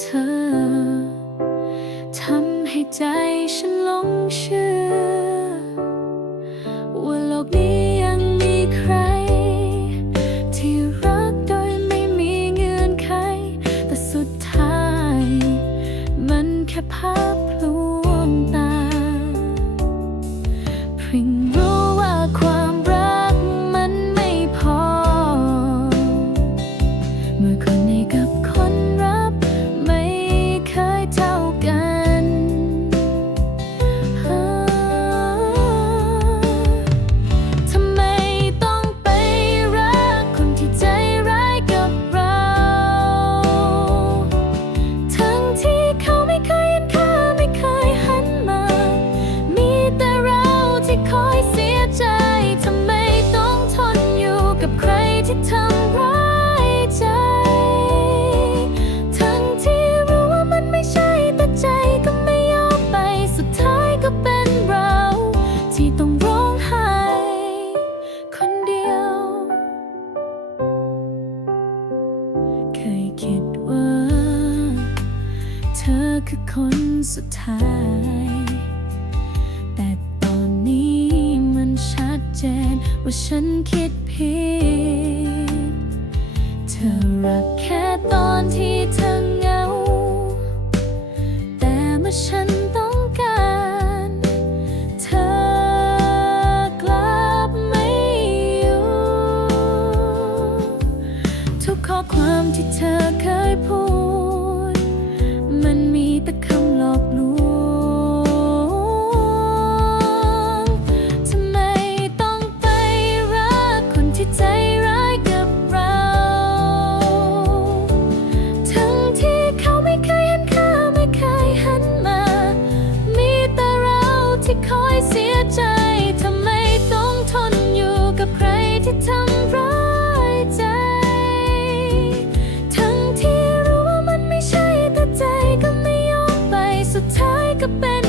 เธอ ทำให้ใจฉันหลงเชื่อ ว่าโลกนี้ยังมีใคร ที่รักโดยไม่มีเงื่อนไข แต่สุดท้าย มันแค่ภาพลวงตาเพิ่งรู้ว่าความรักมันไม่พอ เมื่อคนให้กับคน ที่ทำร้ายใจ ทั้งที่รู้ว่ามันไม่ใช่แต่ใจก็ไม่ยอมไปสุดท้ายก็เป็นเรา ที่ต้องร้องไห้คนเดียว เคยคิดว่า เธอคือคนสุดท้าย นว่าฉันคิดผิด เธอรักแค่ตอนที่เธอเหงา แต่เมื่อฉันต้องการ เธอกลับไม่อยู่ ทุกข้อความที่เธอเคยพูด ที่คอยเสียใจ ทำไมต้องทนอยู่กับใครที่ทำร้ายใจ ทั้งที่รู้ว่ามันไม่ใช่แต่ใจก็ไม่ยอมไปสุดท้ายก็เป็น